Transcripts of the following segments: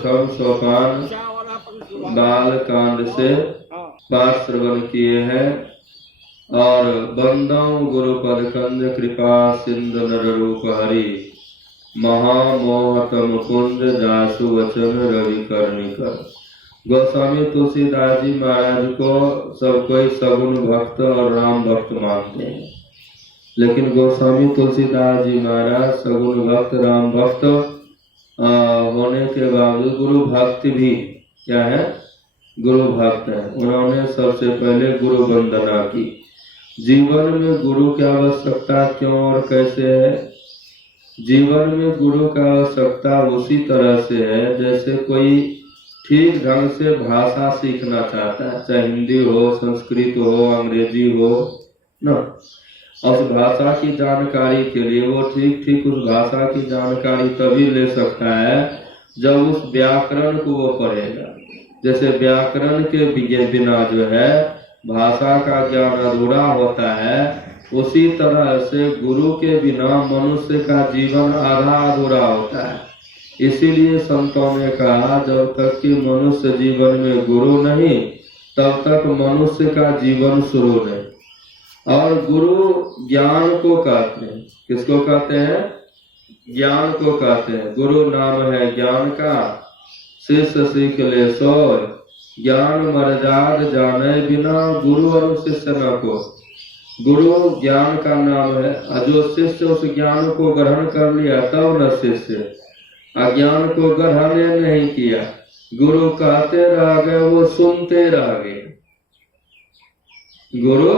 प्रथम सोपान बाल कांड से पाठ श्रवण किए हैं और बंदौ गुरुपद कंज कृपा सिंधु नर रूप हरि महामोहतम कुंज जासु वचन रवि कर्णिकर। गोस्वामी तुलसीदास जी महाराज को सब कोई सगुण भक्त और राम भक्त मानते हैं, लेकिन गोस्वामी तुलसीदास जी महाराज सगुण भक्त राम भक्त होने के बावजूद गुरु भक्त भी क्या है, गुरु भक्त है। उन्होंने सबसे पहले गुरु वंदना की। जीवन में गुरु की आवश्यकता क्यों और कैसे है? जीवन में गुरु की आवश्यकता उसी तरह से है जैसे कोई ठीक ढंग से भाषा सीखना चाहता है, चाहे हिंदी हो, संस्कृत हो, अंग्रेजी हो ना। उस भाषा की जानकारी के लिए वो ठीक उस भाषा की जानकारी तभी ले सकता है जब उस व्याकरण को वो पढ़ेगा। जैसे व्याकरण के बिना जो है भाषा का ज्ञान अधूरा होता है, उसी तरह से गुरु के बिना मनुष्य का जीवन आधा अधूरा होता है। इसीलिए संतों ने कहा जब तक कि मनुष्य जीवन में गुरु नहीं तब तक मनुष्य का जीवन शुरू नहीं। और गुरु ज्ञान को कहते हैं। किसको कहते हैं? ज्ञान को कहते हैं। गुरु नाम है ज्ञान का, शिष्य सीख ले सोय, ज्ञान मर्याद जाने बिना गुरु और शिष्य न को। गुरु ज्ञान का नाम है, और जो शिष्य उस ज्ञान को ग्रहण कर लिया तब न शिष्य, अज्ञान को ग्रहण नहीं किया, गुरु कहते रह गए, वो सुनते रह गए। गुरु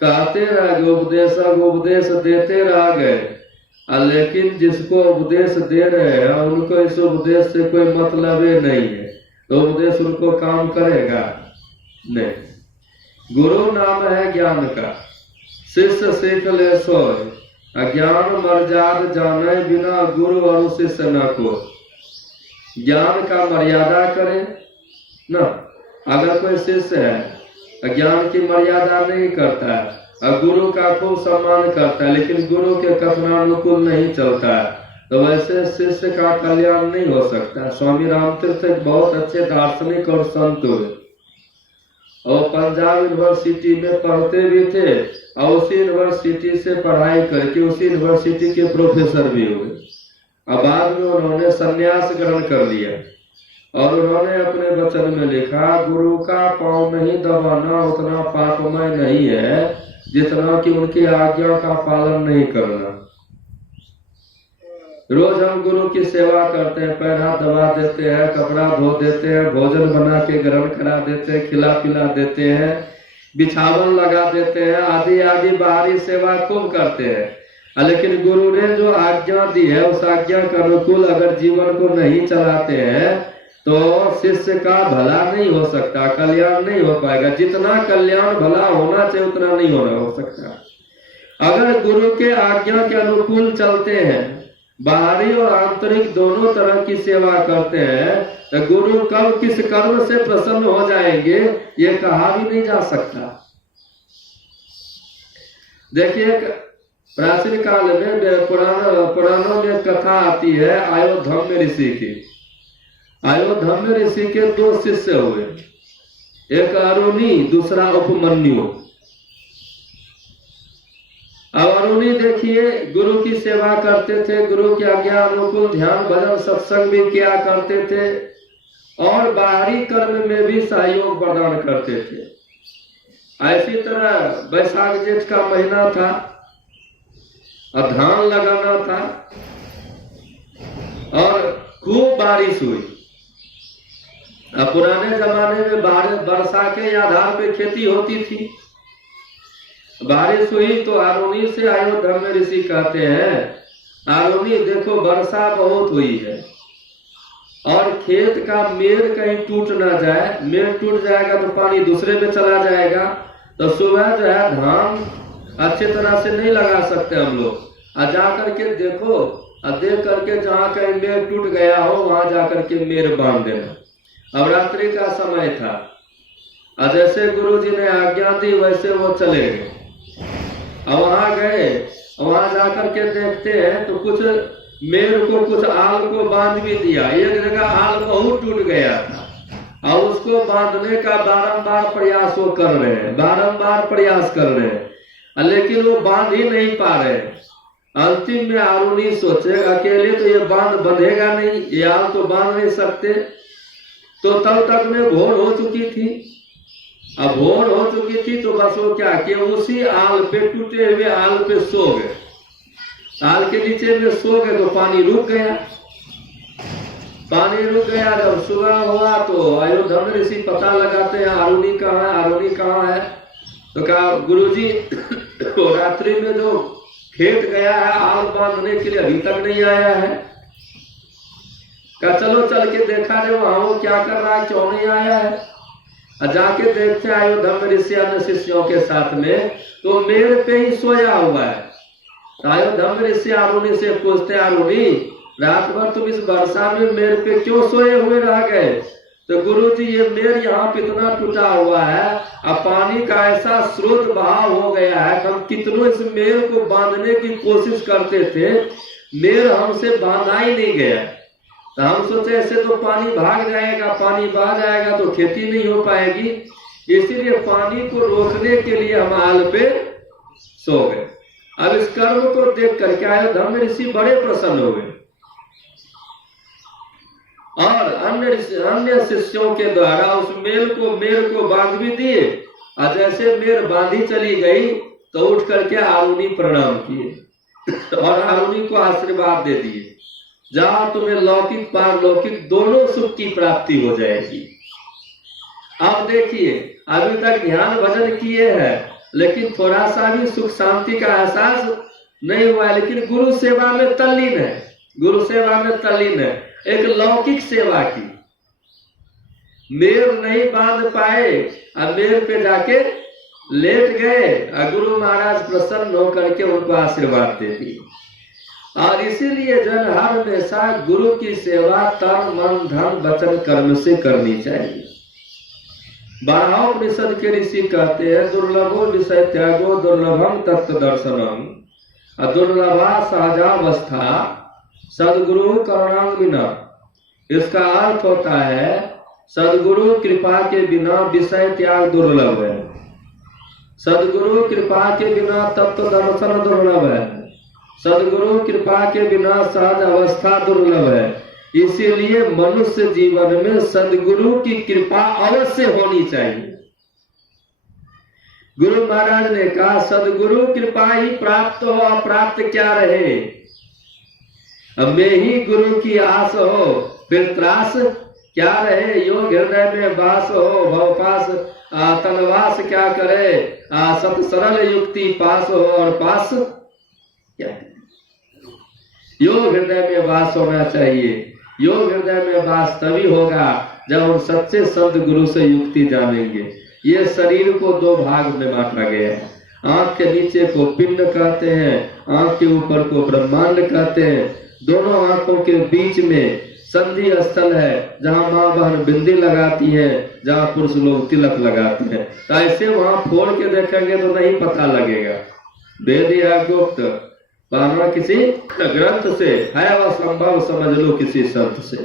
कहते रह गए, उपदेशक उपदेश देते रह गए, लेकिन जिसको उपदेश दे रहे हैं उनको इस उपदेश से कोई मतलब ही नहीं है, तो उपदेश उनको काम करेगा नहीं। गुरु नाम है ज्ञान का, शिष्य सीख ले सोय, अज्ञान मर्याद जाने बिना गुरु और शिष्य न को। ज्ञान का मर्यादा करे ना। अगर कोई शिष्य है ज्ञान की मर्यादा नहीं करता है और गुरु का खूब सम्मान करता है, लेकिन गुरु के कथनानुकूल नहीं चलता है, तो वैसे शिष्य का कल्याण नहीं हो सकता। स्वामी रामतीर्थ एक बहुत अच्छे दार्शनिक और संत हुए, और पंजाब यूनिवर्सिटी में पढ़ते भी थे और उसी यूनिवर्सिटी से पढ़ाई करके उसी यूनिवर्सिटी के प्रोफेसर भी हुए। अब बाद में उन्होंने संन्यास ग्रहण कर लिया और उन्होंने अपने वचन में लिखा, गुरु का पांव नहीं दबाना उतना पापमय नहीं है जितना कि उनकी आज्ञा का पालन नहीं करना। रोज हम गुरु की सेवा करते हैं, पैर हाथ दबा देते हैं, कपड़ा धो देते हैं, भोजन बना के ग्रहण करा देते हैं, खिला पिला देते हैं, बिछावन लगा देते हैं, आदि आदि बाहरी सेवा खूब करते हैं, लेकिन गुरु ने जो आज्ञा दी है उस आज्ञा के अनुकूल अगर जीवन को नहीं चलाते हैं तो शिष्य का भला नहीं हो सकता, कल्याण नहीं हो पाएगा। जितना कल्याण भला होना चाहिए उतना नहीं हो सकता। अगर गुरु के आज्ञा के अनुकूल चलते हैं, बाहरी और आंतरिक दोनों तरह की सेवा करते हैं, तो गुरु कब किस कर्म से प्रसन्न हो जाएंगे ये कहा भी नहीं जा सकता। देखिए प्राचीन काल में पुराणों में कथा आती है अयोध्या ऋषि की। अयोध्या ऋषि के दो शिष्य हुए, एक अरुणी दूसरा उपमन्यु। अब अरुणी देखिए गुरु की सेवा करते थे, गुरु की आज्ञा अनुकूल ध्यान भजन सत्संग भी किया करते थे और बाहरी कर्म में भी सहयोग प्रदान करते थे। ऐसी तरह वैशाख जेठ का महीना था और धान लगाना था और खूब बारिश हुई। अब पुराने जमाने में वर्षा के आधार पे खेती होती थी। बारिश हुई तो अरुणी से अयोध्या ऋषि कहते हैं, अरुणी देखो वर्षा बहुत हुई है और खेत का मेड़ कहीं टूट ना जाए, मेड़ टूट जाएगा तो पानी दूसरे पे चला जाएगा, तो सुबह जो है धान अच्छे तरह से नहीं लगा सकते हम लोग। जा करके देखो और देख करके जहाँ कहीं मेड़ टूट गया हो वहां जाकर के मेड़ बांध देना। अब रात्रि का समय था और जैसे गुरु जी ने आज्ञा दी वैसे वो चले गए। अब वहां गए, वहां जाकर के देखते हैं तो कुछ मेर को कुछ आल को बांध भी दिया, एक जगह आल बहुत टूट गया था और उसको बांधने का बारंबार प्रयास वो कर रहे हैं, बारंबार प्रयास कर रहे हैं, लेकिन वो बांध ही नहीं पा रहे। अंतिम में आरुणि सोचे अकेले तो ये बांध बंधेगा नहीं, ये आल तो बांध नहीं सकते। तो तब तक में भोर हो चुकी थी। अब भोर हो चुकी थी तो बस वो क्या कि उसी आल पे, टूटे हुए आल पे सो गए। आल के नीचे में सो गए तो पानी रुक गया। पानी रुक गया। जब सुबह हुआ तो अयोध्या ऋषि पता लगाते हैं आरुणि कहाँ है, आरुणि कहाँ है। तो कहा गुरुजी तो रात्रि में जो खेत गया है आल बांधने के लिए अभी तक नहीं आया है। कहा चलो चल के देखा जाए वहां वो क्या कर रहा है, क्यों नहीं आया है। और जाके देखते अयोध्या ऋषि अन्य शिष्यों के साथ में तो मेरे पे ही सोया हुआ है। अयोध्या ऋषि आरुणि से पूछते आरुणि रात भर तुम इस वर्षा में मेरे पे क्यों सोए हुए रह गए। तो गुरुजी ये मेर यहाँ पे इतना टूटा हुआ है, अब पानी का ऐसा स्रोत बहाव हो गया है, हम कितनों इस मेर को बांधने की कोशिश करते थे, मेर हमसे बांधा ही नहीं गया। तो हम सोचे ऐसे तो पानी भाग जाएगा, पानी बह जाएगा तो खेती नहीं हो पाएगी, इसीलिए पानी को रोकने के लिए हम आल पे सो गए। अब इस कर्म को देख करके अयोध्या ऋषि बड़े प्रसन्न हुए और अन्य शिष्यों के द्वारा उस मेर को बांध भी दिए। और जैसे मेर बांधी चली गई तो उठ करके आरुणि प्रणाम किए और आरुणि को आशीर्वाद दे दिए, जहां तुम्हें लौकिक पारलौकिक दोनों सुख की प्राप्ति हो जाएगी। आप देखिए अभी तक ध्यान भजन किए हैं लेकिन थोड़ा सा भी सुख शांति का एहसास नहीं हुआ, लेकिन गुरु सेवा में तल्लीन है, गुरु सेवा में तल्लीन है। एक लौकिक सेवा की, मेर नहीं बांध पाए अब मेर पे जाके लेट गए और गुरु महाराज प्रसन्न होकर के उनको आशीर्वाद दे दिए। और इसीलिए जन हर हमेशा गुरु की सेवा तन मन धन वचन कर्म से करनी चाहिए। बारहोपनिषद के ऋषि कहते हैं दुर्लभो विषय त्यागो दुर्लभम तत्व दर्शनम, दुर्लभा सहजावस्था सदगुरु करुणांग बिना। इसका अर्थ होता है सदगुरु कृपा के बिना विषय त्याग दुर्लभ है, सदगुरु कृपा के बिना तत्व दर्शन दुर्लभ है, सदगुरु कृपा के बिना सहज अवस्था दुर्लभ है। इसीलिए मनुष्य जीवन में सदगुरु की कृपा अवश्य होनी चाहिए। गुरु महाराज ने कहा सदगुरु कृपा ही प्राप्त हो, अप्राप्त क्या रहे। अब में ही गुरु की आस हो फिर त्रास क्या रहे। योग हृदय में वास हो भवपास तनवास क्या करे, सत सरल युक्ति पास हो और पास क्या। योग हृदय में वास होना चाहिए। योग हृदय में वास तभी होगा जब हम सच्चे संत गुरु से युक्ति जानेंगे। ये शरीर को दो भाग में बांटा गया है, आंख के नीचे को पिंड कहते हैं, आंख के ऊपर को ब्रह्मांड कहते हैं। दोनों आंखों के बीच में संधि स्थल है जहां माँ बहन बिंदी लगाती है, जहां पुरुष लोग तिलक लगाते हैं। तो ऐसे वहां फोड़ के देखेंगे तो नहीं पता लगेगा। वेद या गुप्त पाना किसी ग्रंथ से है वह संभव समझ लो किसी संत से।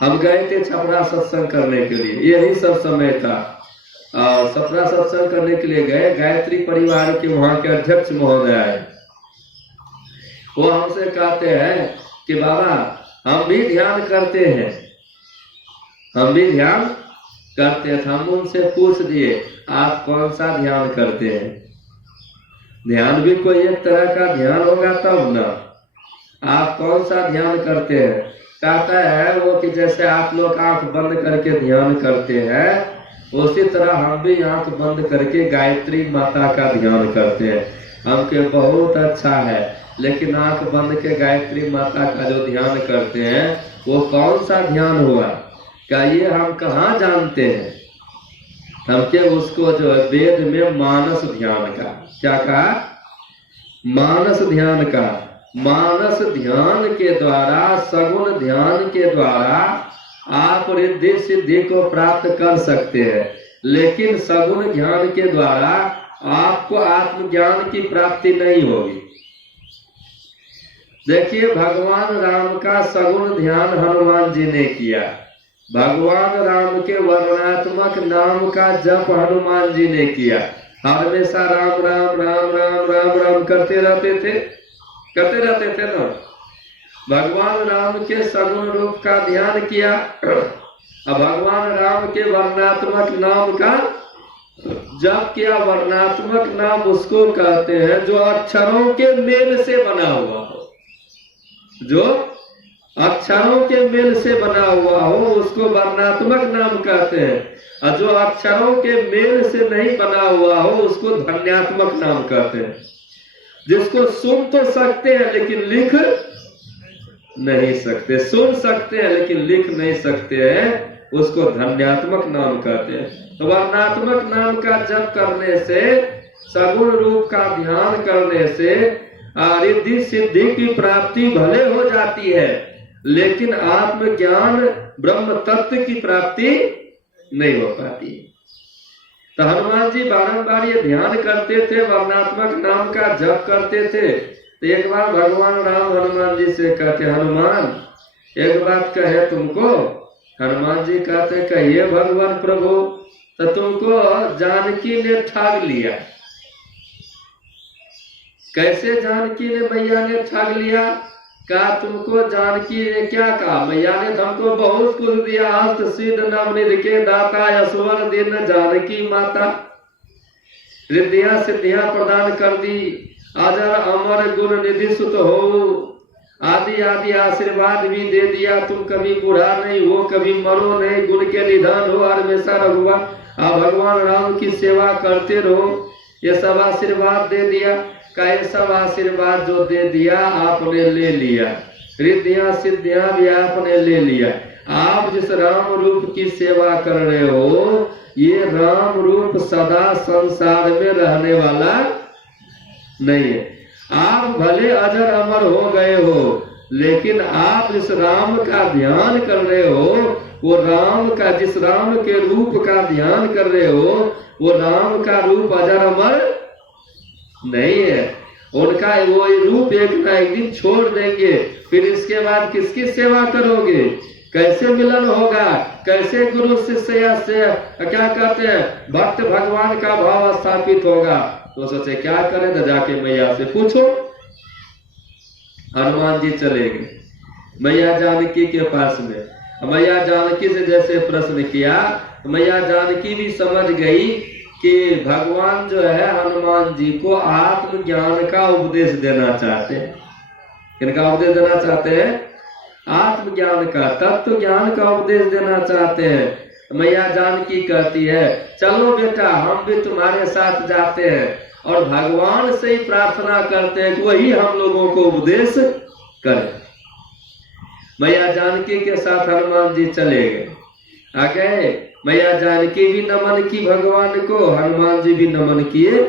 हम गए थे छपरा सत्संग करने के लिए, यही सब समय था। छपरा सत्संग करने के लिए गए, गायत्री परिवार के वहां के अध्यक्ष महोदय आए। वो हमसे कहते हैं कि बाबा हम भी ध्यान करते हैं, हम भी ध्यान करते हैं। हम उनसे पूछ दिए आप कौन सा ध्यान करते हैं। ध्यान भी कोई एक तरह का ध्यान होगा तब ना, आप कौन सा ध्यान करते हैं। कहता है वो कि जैसे आप लोग आंख बंद करके ध्यान करते हैं उसी तरह हम भी आंख बंद करके गायत्री माता का ध्यान करते हैं। हमके बहुत अच्छा है, लेकिन आंख बंद के गायत्री माता का जो ध्यान करते हैं वो कौन सा ध्यान हुआ, क्या ये हम कहाँ जानते हैं। हमके उसको जो है वेद में मानस ध्यान का क्या कहा, मानस ध्यान का। मानस ध्यान के द्वारा सगुण ध्यान के द्वारा आप रिद्धि सिद्धि को प्राप्त कर सकते हैं, लेकिन सगुण ज्ञान के द्वारा आपको आत्मज्ञान की प्राप्ति नहीं होगी। देखिए भगवान राम का सगुण ध्यान हनुमान जी ने किया, भगवान राम के वर्णात्मक नाम का जप हनुमान जी ने किया, हमेशा राम राम राम राम राम राम करते रहते थे ना। भगवान राम के सगुण रूप का ध्यान किया, अब भगवान राम के वर्णात्मक नाम का जप किया। वर्णात्मक नाम उसको कहते हैं जो अक्षरों के मेल से बना हुआ हो, जो अक्षरों के मेल से बना हुआ हो उसको वर्णात्मक नाम कहते हैं, और जो अक्षरों के मेल से नहीं बना हुआ हो उसको ध्वन्यात्मक नाम कहते हैं। जिसको सुन तो सकते हैं लेकिन लिख नहीं सकते, सुन सकते हैं लेकिन लिख नहीं सकते हैं, उसको ध्वन्यात्मक नाम कहते हैं। तो वर्णात्मक नाम का जप करने से, सगुण रूप का ध्यान करने से रिद्धि सिद्धि की प्राप्ति भले हो जाती है, लेकिन आत्मज्ञान ब्रह्म तत्व की प्राप्ति नहीं हो पाती। तो हनुमान जी बारंबार ये ध्यान करते थे, वर्णात्मक नाम का जप करते थे। तो एक बार भगवान राम हनुमान जी से कहते, हनुमान एक बात कहे तुमको। हनुमान जी कहते, कहिए भगवान प्रभु। तो तुमको जानकी ने ठग लिया। कैसे जानकी ने मैया ने ठग लिया? कहा तुमको जानकी ने क्या कहा, मैया ने तुमको बहुत कुछ दिया, हस्त सिद्ध नवनिधि के दाता, यशोवर दिन जानकी माता, रिद्धियां सिद्धियां प्रदान कर दी, अजर अमर गुण निधि सुत हो, आदि आदि आशीर्वाद भी दे दिया। तुम कभी बूढ़ा नहीं हो, कभी मरो नहीं, गुण के निधान हो, हमेशा रघुवा आप भगवान राम की सेवा करते रहो, ये सब आशीर्वाद दे दिया। का ये सब आशीर्वाद जो दे दिया आपने ले लिया, रिद्धियां सिद्धियां भी आपने ले लिया। आप जिस राम रूप की सेवा कर रहे हो, ये राम रूप सदा संसार में रहने वाला नहीं है। आप भले अजर अमर हो गए हो, लेकिन आप जिस राम का ध्यान कर रहे हो, वो राम का, जिस राम के रूप का ध्यान कर रहे हो, वो राम का रूप अजर अमर नहीं है। उनका वो रूप एक ना एक दिन छोड़ देंगे, फिर इसके बाद किसकी सेवा करोगे? कैसे मिलन होगा? कैसे गुरु शिष्य से क्या कहते हैं भक्त भगवान का भाव स्थापित होगा? तो सोचे क्या करें, तो जाके मैया से पूछो। हनुमान जी चले गए मैया जानकी के पास में। मैया जानकी से जैसे प्रश्न किया, मैया जानकी भी समझ गई कि भगवान जो है हनुमान जी को आत्मज्ञान का उपदेश देना चाहते हैं। किनका उपदेश देना चाहते हैं? आत्मज्ञान का, तत्व ज्ञान का उपदेश देना चाहते हैं। मैया जानकी कहती है, चलो बेटा हम भी तुम्हारे साथ जाते हैं और भगवान से ही प्रार्थना करते हैं कि वही हम लोगों को उपदेश करें। मैया जानकी के साथ हनुमान जी चले गए। आ गए, मैया जानकी भी नमन की भगवान को, हनुमान जी भी नमन किए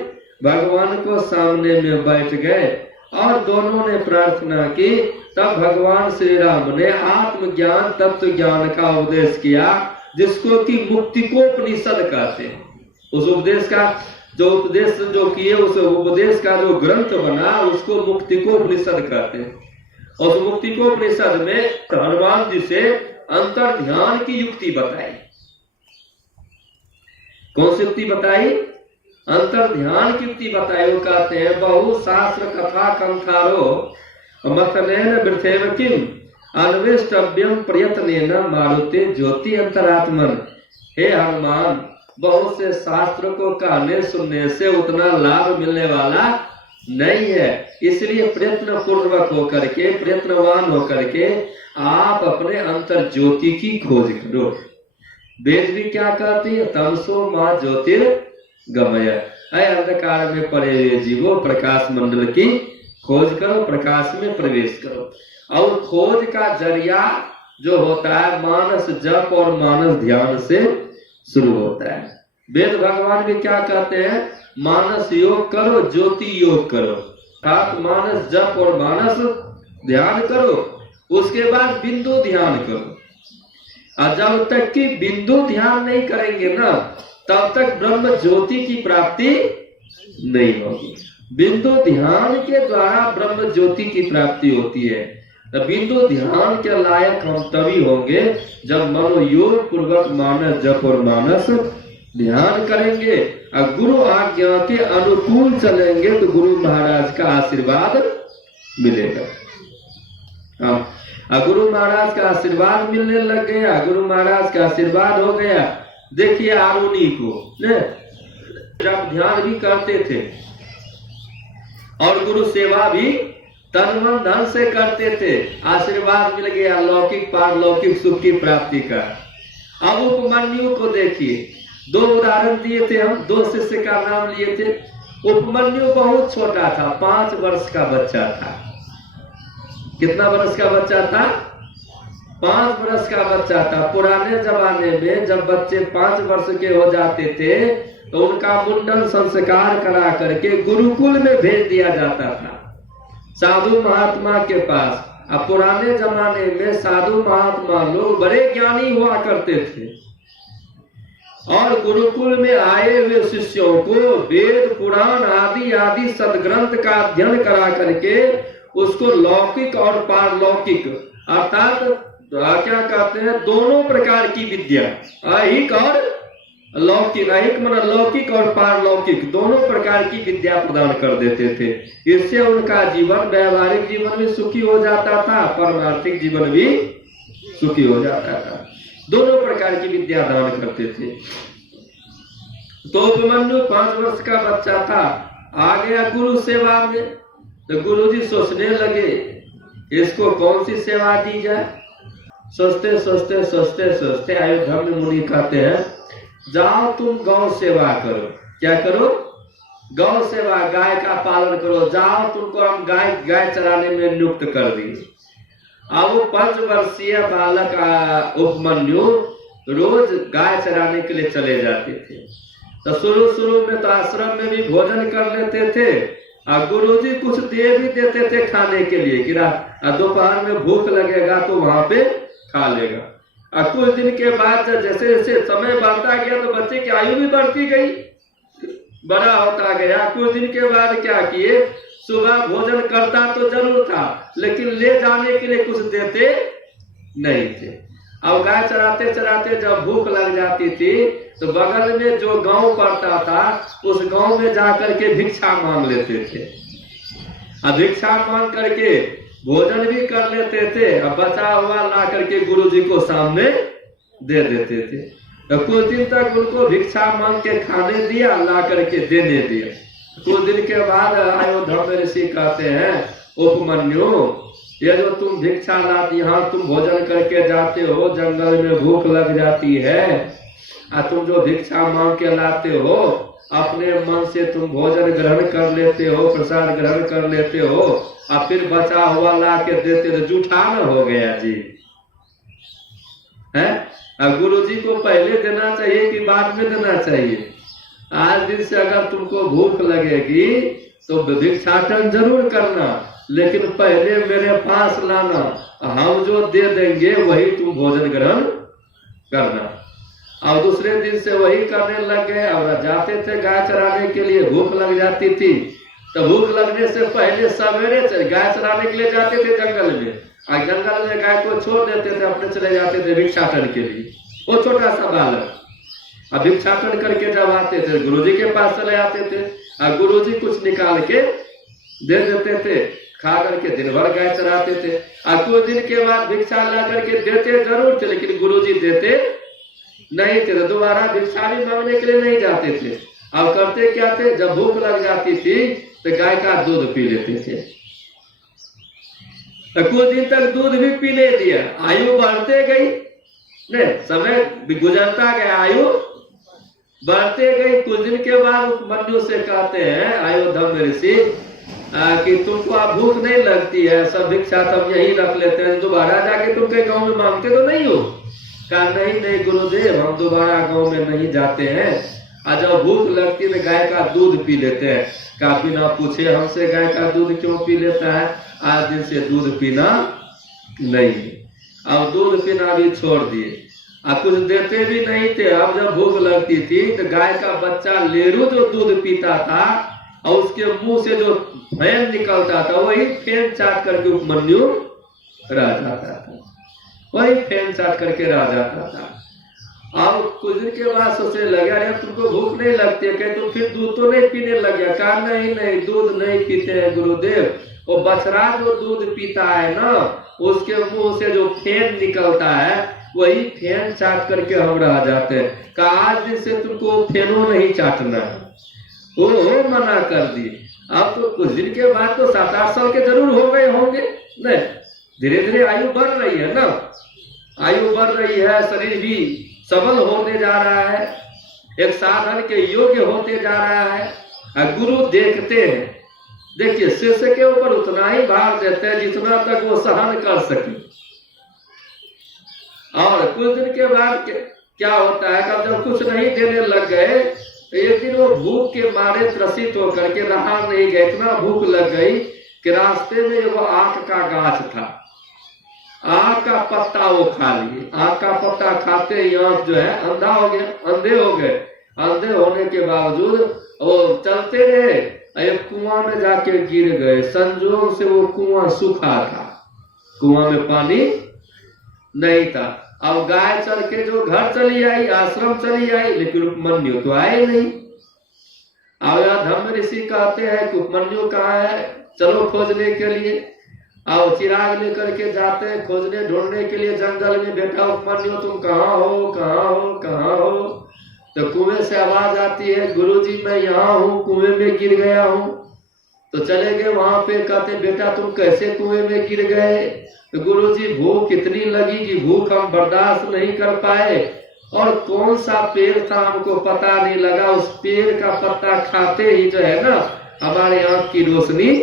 भगवान को, सामने में बैठ गए और दोनों ने प्रार्थना की। तब भगवान श्री राम ने आत्मज्ञान तत्व ज्ञान का उपदेश किया, जिसको कि मुक्ति को उपनिषद कहते हैं। उस उपदेश का जो उपदेश जो किए, उस उपदेश का जो ग्रंथ बना, उसको मुक्ति को उपनिषद कहते हैं। और उस मुक्ति को उपनिषद में हनुमान जी से अंतर ध्यान की युक्ति बताई। कौन सी युक्ति बताई? अंतर ध्यान की युक्ति बताई। वो कहते हैं, बहु शास्त्र कथा कंथारो मथनेन वृथेव किम अन्वेष्टव्यम प्रयत्नेन मारुते ज्योति अंतरात्मन। हे हनुमान, बहुत से शास्त्र को कहने सुनने से उतना लाभ मिलने वाला नहीं है, इसलिए प्रयत्न पूर्वक होकर के, प्रयत्नवान होकर के आप अपने अंतर ज्योति की खोज करो। वेद भी क्या कहती है? तमसो मां ज्योतिर्गमय, अंधकार में पड़े हुए जीवो प्रकाश मंडल की खोज करो, प्रकाश में प्रवेश करो। और खोज का जरिया जो होता है मानस जप और मानस ध्यान से शुरू होता है। वेद भगवान भी क्या कहते हैं? मानस योग करो, ज्योति योग करो। अर्थात मानस जप और मानस ध्यान करो, उसके बाद बिंदु ध्यान करो। और जब तक कि बिंदु ध्यान नहीं करेंगे ना, तब तक ब्रह्म ज्योति की प्राप्ति नहीं होगी। बिंदु ध्यान के द्वारा ब्रह्म ज्योति की प्राप्ति होती है। तो बिंदु ध्यान के लायक हम तभी होंगे जब मनोयोग पूर्वक मानस जप और मानस ध्यान करेंगे और गुरु आज्ञा के अनुकूल चलेंगे तो गुरु महाराज का आशीर्वाद मिलेगा। गुरु महाराज का आशीर्वाद मिलने लग गया, गुरु महाराज का आशीर्वाद हो गया। देखिए आरुणि को ने जब ध्यान भी करते थे और गुरु सेवा भी तन मन धन से करते थे, आशीर्वाद मिल गया लौकिक पारलौकिक सुख की प्राप्ति का। अब उपमन्यु को देखिए, दो उदाहरण दिए थे हम, दो शिष्य का नाम लिए थे। उपमन्यु बहुत छोटा था, 5 वर्ष का बच्चा था। कितना वर्ष का बच्चा था? 5 वर्ष का बच्चा था। पुराने जमाने में जब बच्चे 5 वर्ष के हो जाते थे तो उनका मुंडन संस्कार करा करके गुरुकुल में भेज दिया जाता था, साधु महात्मा के पास। अब पुराने जमाने में साधु महात्मा लोग बड़े ज्ञानी हुआ करते थे और गुरुकुल में आए हुए शिष्यों को वेद पुराण आदि आदि सदग्रंथ का अध्ययन करा करके उसको लौकिक और पारलौकिक अर्थात क्या कहते हैं, दोनों प्रकार की विद्या, ऐहिक और लौकिक, ऐहिक मन लौकिक और पारलौकिक दोनों प्रकार की विद्या प्रदान कर देते थे। इससे उनका जीवन, व्यवहारिक जीवन भी सुखी हो जाता था, पारमार्थिक जीवन भी सुखी हो जाता था। दोनों प्रकार की विद्या दान करते थे। तो उपमन्यु 5 वर्ष का बच्चा था, आ गया गुरु सेवा में। तो गुरुजी सोचने लगे इसको कौन सी सेवा दी जाए। सोचते सोचते सोचते सोचते अयोध्या में मुनि कहते हैं जाओ तुम गौ सेवा करो। क्या करो? गौ सेवा, गाय का पालन करो। जाओ तुमको हम गाय चराने में नियुक्त कर दिए। अब वो 5 वर्षीय बालक उपमन्यु रोज गाय चराने के लिए चले जाते थे। तो शुरू में तो आश्रम में भी भोजन कर लेते थे और गुरुजी कुछ दे भी देते थे खाने के लिए कि दोपहर में भूख लगेगा तो वहां पे खा लेगा। और कुछ दिन के बाद जैसे जैसे समय बढ़ता गया तो बच्चे की आयु भी बढ़ती गई, बड़ा होता गया। कुछ दिन के बाद क्या किए, सुबह भोजन करता तो जरूर था लेकिन ले जाने के लिए कुछ देते नहीं थे। अब गाय चराते चराते जब भूख लग जाती थी तो बगल में जो गांव पड़ता था उस गांव में जाकर के भिक्षा मांग लेते थे। अब भिक्षा मांग करके भोजन भी कर लेते थे और बचा हुआ ला करके गुरुजी को सामने दे देते थे। तो कुछ दिन तक उनको भिक्षा मांग के खाने दिया, ला करके देने दिया। कुछ दिन के बाद अयोध्या में ऋषि कहते हैं उपमन्यु ये जो तुम भिक्षा लाती, यहाँ तुम भोजन करके जाते हो, जंगल में भूख लग जाती है और तुम जो भिक्षा मांग के लाते हो अपने मन से तुम भोजन ग्रहण कर लेते हो, प्रसाद ग्रहण कर लेते हो और फिर बचा हुआ ला के देते तो जूठा न हो गया जी है। अब गुरु जी को पहले देना चाहिए कि बाद में देना चाहिए? आज दिन से अगर तुमको भूख लगेगी तो भिक्षाटन जरूर करना, लेकिन पहले मेरे पास लाना, हम जो दे देंगे वही तुम भोजन ग्रहण करना। अब दूसरे दिन से वही करने लग गए। अब जाते थे गाय चराने के लिए, भूख लग जाती थी तो भूख लगने से पहले सवेरे गाय चराने के लिए जाते थे जंगल में, और जंगल में गाय को छोड़ देते थे, अपने चले जाते थे भिक्षाटन के लिए। वो छोटा सा बालक अब भिक्षाटन करके जब आते थे गुरुजी के पास चले आते थे और गुरुजी कुछ निकाल के दे देते थे, खा करके दिन भर गाय चराते थे। और कुछ दिन के बाद भिक्षा ला करके देते जरूर थे लेकिन गुरुजी देते नहीं थे, तो दोबारा भिक्षा भी मांगने के लिए नहीं जाते थे। अब करते क्या थे, जब भूख लग जाती थी तो गाय का दूध पी लेते थे। तो कुछ दिन तक दूध भी पीने दिया, आयु बढ़ते गई, नहीं समय गुजरता गया, आयु बढ़ते गई। कुछ दिन के बाद उपमन्यु से कहते हैं अयोध्या में ऋषि कि तुमको अब भूख नहीं लगती है, सब भिक्षा तुम यही रख लेते हैं, दोबारा जाके तुम के गाँव में मांगते तो नहीं हो? कहा नहीं गुरुदेव, हम दोबारा गाँव में नहीं जाते हैं, और जब भूख लगती है तो गाय का दूध पी लेते हैं। कहा बिना पूछे हमसे गाय का दूध क्यों पी लेता है? आज दिन से दूध पीना नहीं, अब दूध पीना भी छोड़ दिए, अब कुछ देते भी नहीं थे। अब जब भूख लगती थी तो गाय का बच्चा लेरू जो दूध पीता था और उसके मुंह से जो फैन निकलता था वही फैन चाट करके उपमन्यु रह जाता था, वही फैन चाट करके रह जाता था। अब कुछ दिन के बाद सोचने लगा, अरे तुमको भूख नहीं लगती है क्या? तो फिर दूध तो नहीं पीने लग गया? कहा नहीं नहीं, दूध नहीं पीते हैं गुरुदेव, वो बछड़ा जो दूध पीता है ना, उसके मुंह से जो फेन निकलता है वही फेन चाट करके हम रह जाते हैं। कहा आज दिन से तुमको फेनो नहीं चाटना है। वो मना कर दी। अब तो कुछ दिन के बाद तो 7-8 साल के जरूर हो गए होंगे, नहीं धीरे धीरे आयु बढ़ रही है ना, आयु बढ़ रही है, शरीर भी सबल होते जा रहा है, एक साधन के योग्य होते जा रहा है। गुरु देखते हैं, देखिए शिष्य के ऊपर उतना ही भार देते हैं जितना तक वो सहन कर सके। और कुछ दिन के बाद क्या होता है कि जब कुछ नहीं देने लग गए, एक दिन वो भूख के मारे त्रसित होकर के रहा नहीं गए, इतना भूख लग गई कि रास्ते में वो आक का गाछ था, आक का पत्ता वो खा लिए। आक का पत्ता खाते ही आंख जो है अंधा हो गया, अंधे हो गए। अंधे होने के बावजूद वो चलते रहे, एक कुआं में जाके गिर गए। संजोग से वो कुआं सूखा था, कुआं में पानी नहीं था। अब गाय चल के जो घर चली आई, आश्रम चली आई, लेकिन उपमन्यु तो आए नहीं। अब धम्म ऋषि कहते हैं कि उपमन्यु कहाँ है, चलो खोजने के लिए। अब चिराग लेकर के जाते हैं खोजने ढूंढने के लिए जंगल में। बेटा उपमन्यु तुम कहाँ हो, कहाँ हो, कहाँ हो? तो कुएं से आवाज आती है, गुरुजी मैं यहाँ हूँ, कुएं में गिर गया हूँ। तो चले गए वहां पे, कहते बेटा तुम कैसे कुएं में गिर गए? तो गुरुजी भूख इतनी लगी कि भूख हम बर्दाश्त नहीं कर पाए, और कौन सा पेड़ था हमको पता नहीं लगा, उस पेड़ का पत्ता खाते ही जो है ना हमारे आंख की रोशनी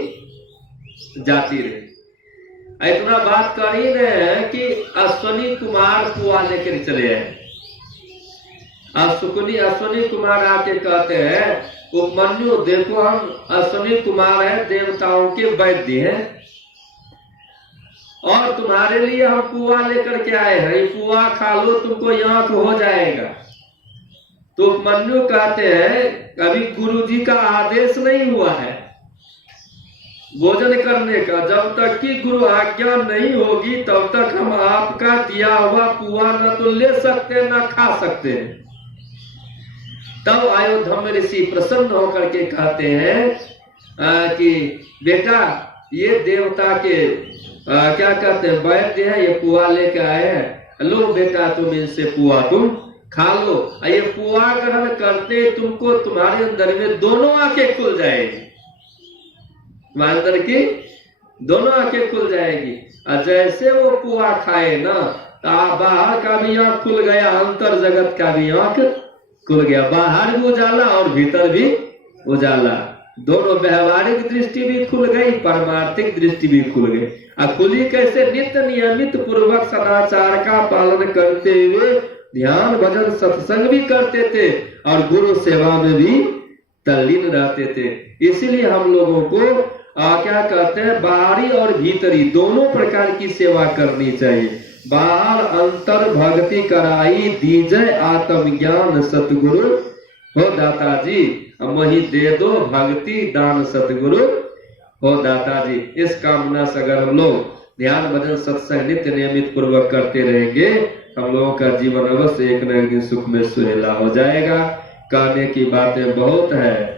जाती रही। इतना बात कर ही रहे हैं कि अश्वनी कुमार कुआ लेकर चले आए। अश्वनी कुमार आके कहते हैं उपमन्यु देखो हम अश्वनी कुमार है, देवताओं के वैद्य हैं, और तुम्हारे लिए हम पुआ लेकर के आए हैं, पुआ खा लो तुमको आंख हो जाएगा। तो उपमन्यु कहते हैं अभी गुरुजी का आदेश नहीं हुआ है भोजन करने का, जब तक कि गुरु आज्ञा नहीं होगी तब तक हम आपका दिया हुआ पुआ न तो ले सकते न खा सकते। तब अयोध्या ऋषि प्रसन्न होकर के कहते हैं कि बेटा ये देवता के क्या कहते हैं वैद्य है, ये पुआ लेके आए हैं, लो बेटा तुम इनसे पुआ तुम खा लो। ये पुआ ग्रहण करते तुमको तुम्हारे अंदर में दोनों आंखें खुल जाएगी, तुम्हारे अंदर की दोनों आंखें खुल जाएगी। और जैसे वो पुआ खाए ना, बाहर का भी आंख खुल गया, अंतर जगत का भी आंख खुल गया, बाहर भी उजाला और भीतर भी उजाला, दोनों व्यवहारिक दृष्टि भी खुल गई, परमार्थिक दृष्टि भी खुल गई। खुली कैसे? नित्य नियमित पूर्वक सदाचार का पालन करते हुए ध्यान भजन सत्संग भी करते थे और गुरु सेवा में भी तल्लीन रहते थे। इसीलिए हम लोगों को क्या कहते हैं, बाहरी और भीतरी दोनों प्रकार की सेवा करनी चाहिए। बाहर अंतर भक्ति कराई दीजय आत्मज्ञान सतगुरु हो दाता जी, वही दे दो भक्ति दान सतगुरु हो दाता जी। इस कामना से अगर हम लोग ध्यान भजन सत्संग नित्य नियमित पूर्वक करते रहेंगे, हम लोगों का जीवन अवश्य एक न एक दिन सुख में सुहेला हो जाएगा। कहने की बातें बहुत है,